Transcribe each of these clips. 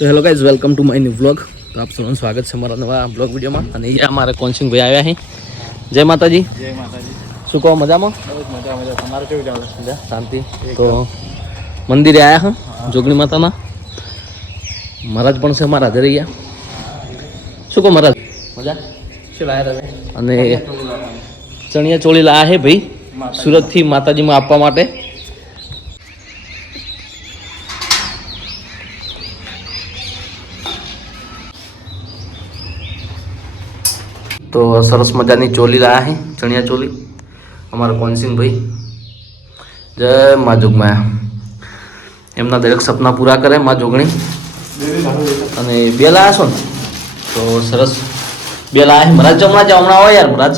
તો hello guys, welcome to my new vlog. તો આપ સૌનું સ્વાગત છે અમારા નવા બ્લોગ વિડીયોમાં. અને અહીંયા અમારા કોન્સિંગ ભાઈ આવ્યા છે. જય માતાજી. જય માતાજી. શું કહો, મજામાં? મજા. તમારે કેવું ચાલે? મજા, શાંતિ. તો મંદિરે આવ્યા હા જોગણી માતાના. મહારાજ પણ છે અમારા હાજર ગયા. શું કહો મહારાજ, મજા? શું લાયા તમે? અને ચણિયા ચોળી લાયા છે ભાઈ સુરતથી માતાજીમાં આપવા માટે. તો સરસ મજાની ચોલી લાયા છે, ચણિયા ચોલી અમારા કોન્સિંગ ભાઈ. જય મા જોગમાયા, એમના દરેક સપના પૂરા કરે મા જોગણી. અને બે લાયા છો ને તો સરસ બે લાયા છે. મહારાજ હમણાં આવો યાર મહારાજ.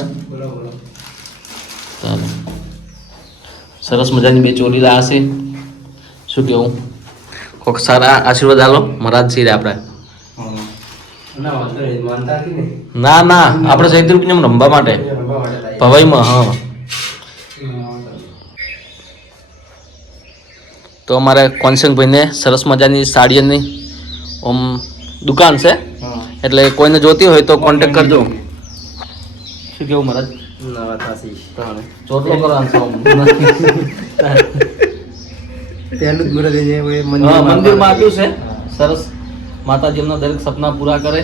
ચાલો, સરસ મજાની બે ચોલી લાયા છે. શું કેવું, કોઈક સારા આશીર્વાદ આલો મહારાજ છે આપણે. ના ના, આપણે સૈત્રી પૂનમ રમવા માટે ભવાઈમાં. હા, તો અમારે કોન્સિંગભાઈને સરસ મજાની સાડીઓની ઓમ દુકાન છે, એટલે કોઈને જોતી હોય તો કોન્ટેક્ટ કરજો. શું કેવું મહારાજ? ચોટલો મંદિરમાં આપ્યું છે. સરસ, માતાજી એમના દરેક સપના પૂરા કરે.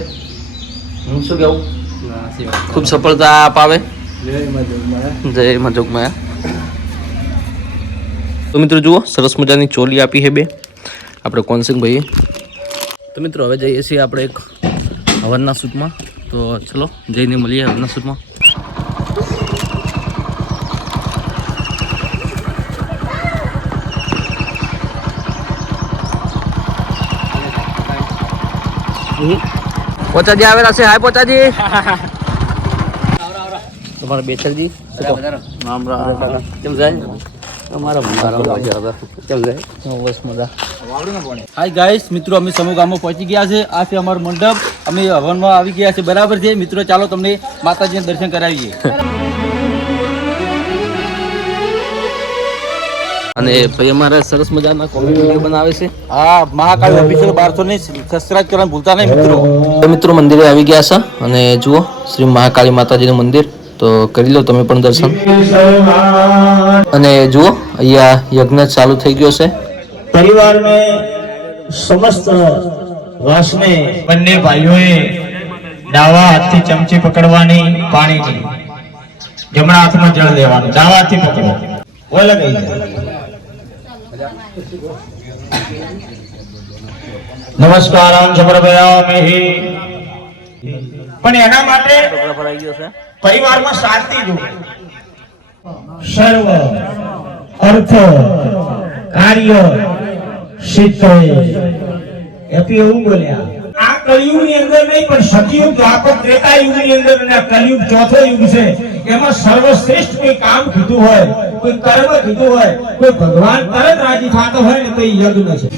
હું શું કેવું, ખૂબ સફળતા અપાવે. જય મા જોગમાયા. તો મિત્રો જુઓ, સરસ મજાની ચોલી આપી છે બે આપણે કોન્સિંગ ભાઈએ. તો મિત્રો હવે જઈએ છીએ આપણે એક હવનના શૂટમાં. તો ચલો જઈને મળીએ હવનના શૂટમાં. પોચાજી આવેલા છે. હાય પોચાજી. તમારા બેચરજી કેમ જાય? હાય ગાઈસ, મિત્રો અમે સમૂહ ગામમાં પહોંચી ગયા છે. આ છે અમારો મંડપ. અમે હવનમાં આવી ગયા છે. બરાબર છે મિત્રો, ચાલો તમને માતાજીના દર્શન કરાવીએ. અને ભાઈ અમારે સરસ મજાના કોમેડી વિડીયો બનાવે છે. હા, મહાકાળી ઓફિશિયલ 1200 ને સબસ્ક્રાઇબ કરવાનું ભૂલતા નહીં મિત્રો. તો મિત્રો મંદિરે આવી ગયા છે અને જુઓ શ્રી મહાકાળી માતાજીનું મંદિર. તો કરી લો તમે પણ દર્શન. અને જુઓ અહીંયા યજ્ઞ ચાલુ થઈ ગયો છે. परिवार में समस्त रस में બંને ભાઈઓએ ડાવા હાથથી ચમચી પકડવાની પાણીની, જમણા હાથમાં જળ લેવાનું. ડાવા હાથથી પકડો. ઓલે ગઈ નમસ્કારં સમર્પયામિ. પણ એના માટે પરિવારમાં શાંતિ જોઈએ. સર્વ અર્થ કાર્ય સિદ્ધ એપી એવું બોલ્યા. આ કલયુગ ની અંદર નહીં પણ સતયુગ, દ્વાપર, ત્રેતા યુગ ની અંદર અને કલયુગ ચોથો યુગ છે. એમાં સર્વશ્રેષ્ઠ કોઈ કામ કીધું હોય, કોઈ કર્મ કીધું હોય, કોઈ ભગવાન તરત રાજી થતો હોય ને તો એ યજ્ઞ છે.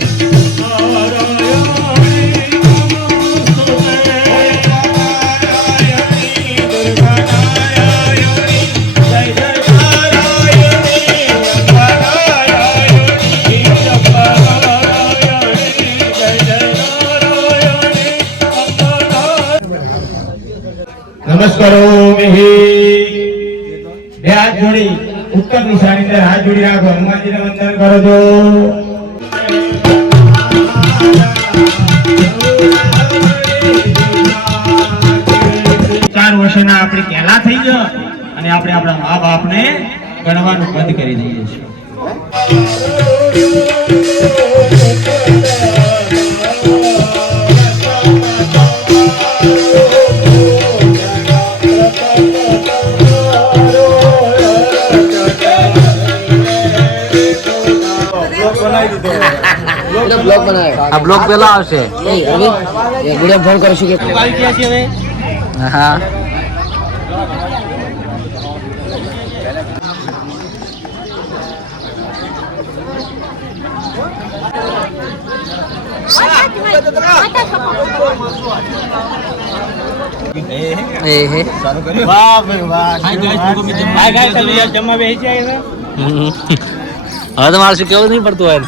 નમસ્કારો મિહિ. બે હાથ જોડી ઉત્તર દિશાની અંદર હાથ જોડી રાખો. હનુમાનજીને વંદન કરો છો. 4 વર્ષના આપણે પહેલા થઈ ગયા અને આપણે આપણા મા બાપને ગણવાનું બંધ કરી દઈએ છીએ. આ બ્લોગ પેલા આવશે. ફોન કરશું કે હા. વાહ ભાઈ વાહ. હાય ગાઈસ, ચાલો જમવા બેસી જાય. હવે તમારે શું કેવું નહીં પડતું હોય.